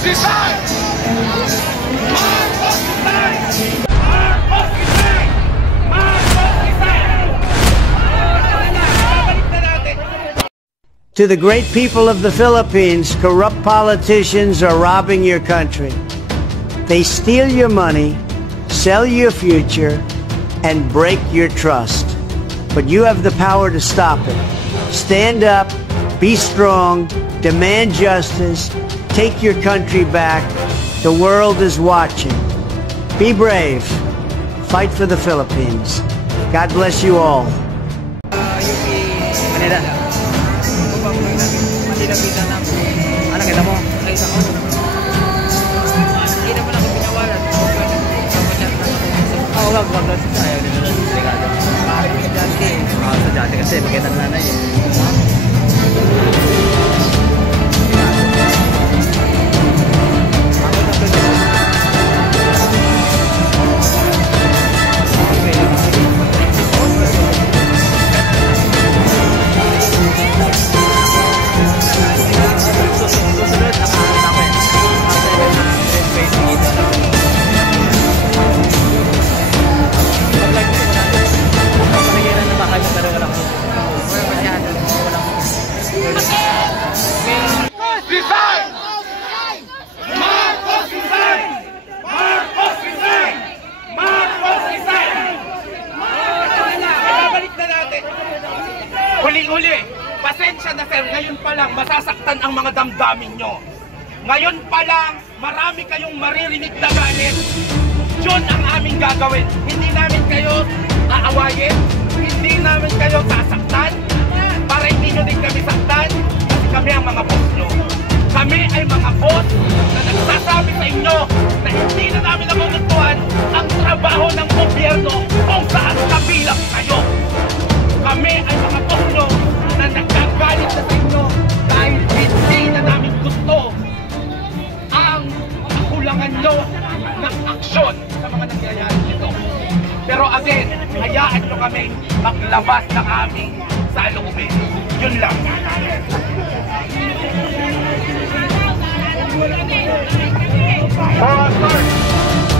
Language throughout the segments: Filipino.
Resign! Marcos resign! Marcos resign! Marcos resign! To the great people of the Philippines, corrupt politicians are robbing your country. They steal your money, sell your future, and break your trust. But you have the power to stop it. Stand up, be strong, demand justice, take your country back. The world is watching. Be brave. Fight for the Philippines. God bless you all. Manila. Manila kita na. Ano kita mo? Ay sa ako. Hindi naman ako pinawalan. Wag lang sa ayaw nila. Delikado. Parang sa dati. Sa dati kasi magandang nanay eh. Huli-huli, pasensya na sir, ngayon pa lang masasaktan ang mga damdamin nyo. Ngayon pa lang, marami kayong maririnig na galit. Yun ang aming gagawin. Hindi namin kayo aawayin, hindi namin kayo sasaktan, para hindi nyo din kami saktan, kasi kami ang mga boss nyo. Kami ay mga boss na nagsasabi sa inyo na hindi na namin nagugustuhan ang trabaho ng gobyerno kung saan kabilang kayo. Kami ay mga boss nyo na nagkagalit na sa inyo dahil hindi na namin gusto ang kakulangan nyo ng aksyon sa mga nangyayari nito. Pero again, hayaan nyo kami maglabas ng aming saloobin. Yun lang. Sir,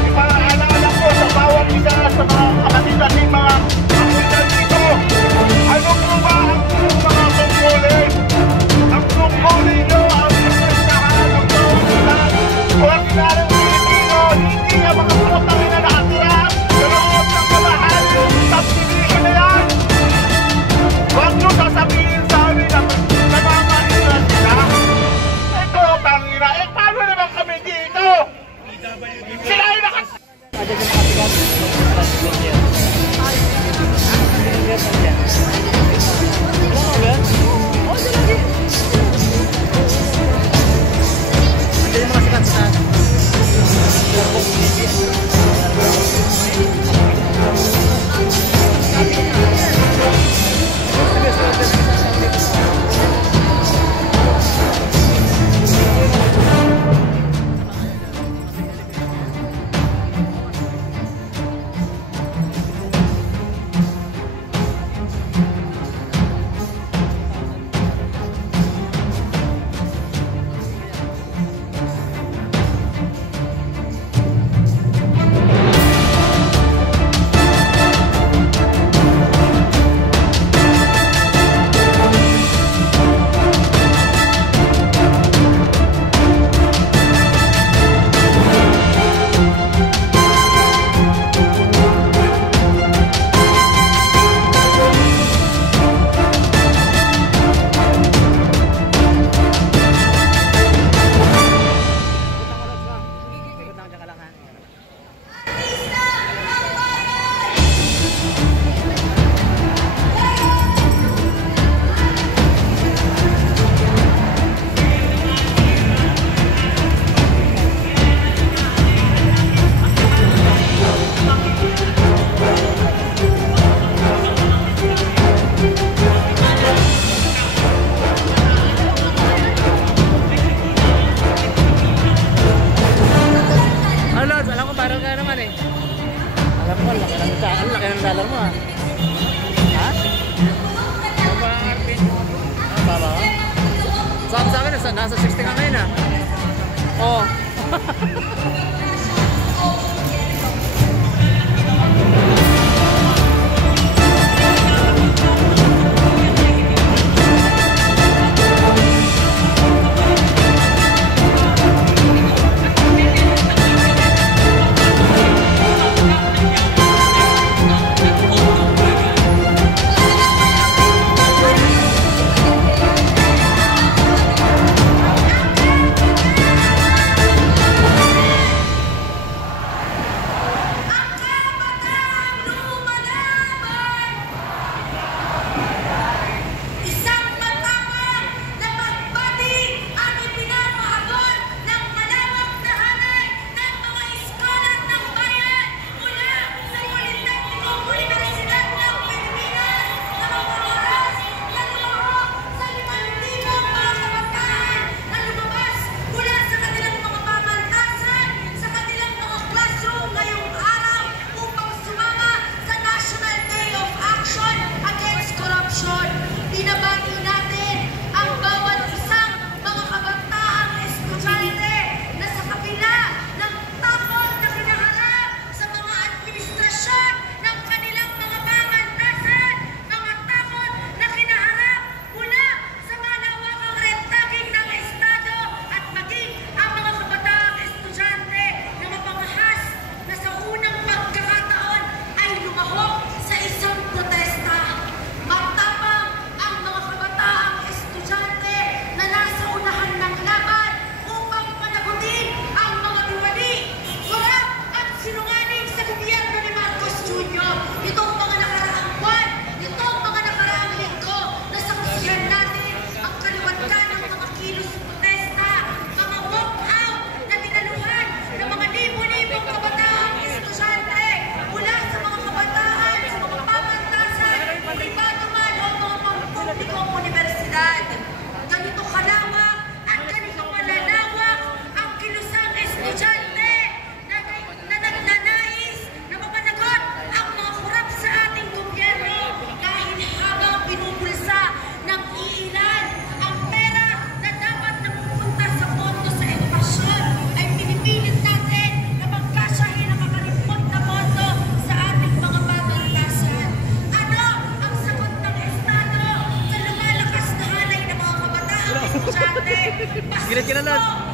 ipaalala ko sa bawat isa sa mga kapatid natin mga kapitan dito. Ano po ba ang mga tungkulin? Ang tungkulin nyo ang pagkasahan ng pangkulan. Ordinaryong Pilipino, hindi na mga putang na nakatira sa loob ng kamahal subdivision na yan. Huwag nyo sasabihin sa amin na namamahilan sila. Ito, tangina, paano naman kami dito? Sila ay dollar mo ah. Ha? Baba ka? Sa akin, nasa 60 ka ngayon ah. Oh. Gilat ka na, Lord.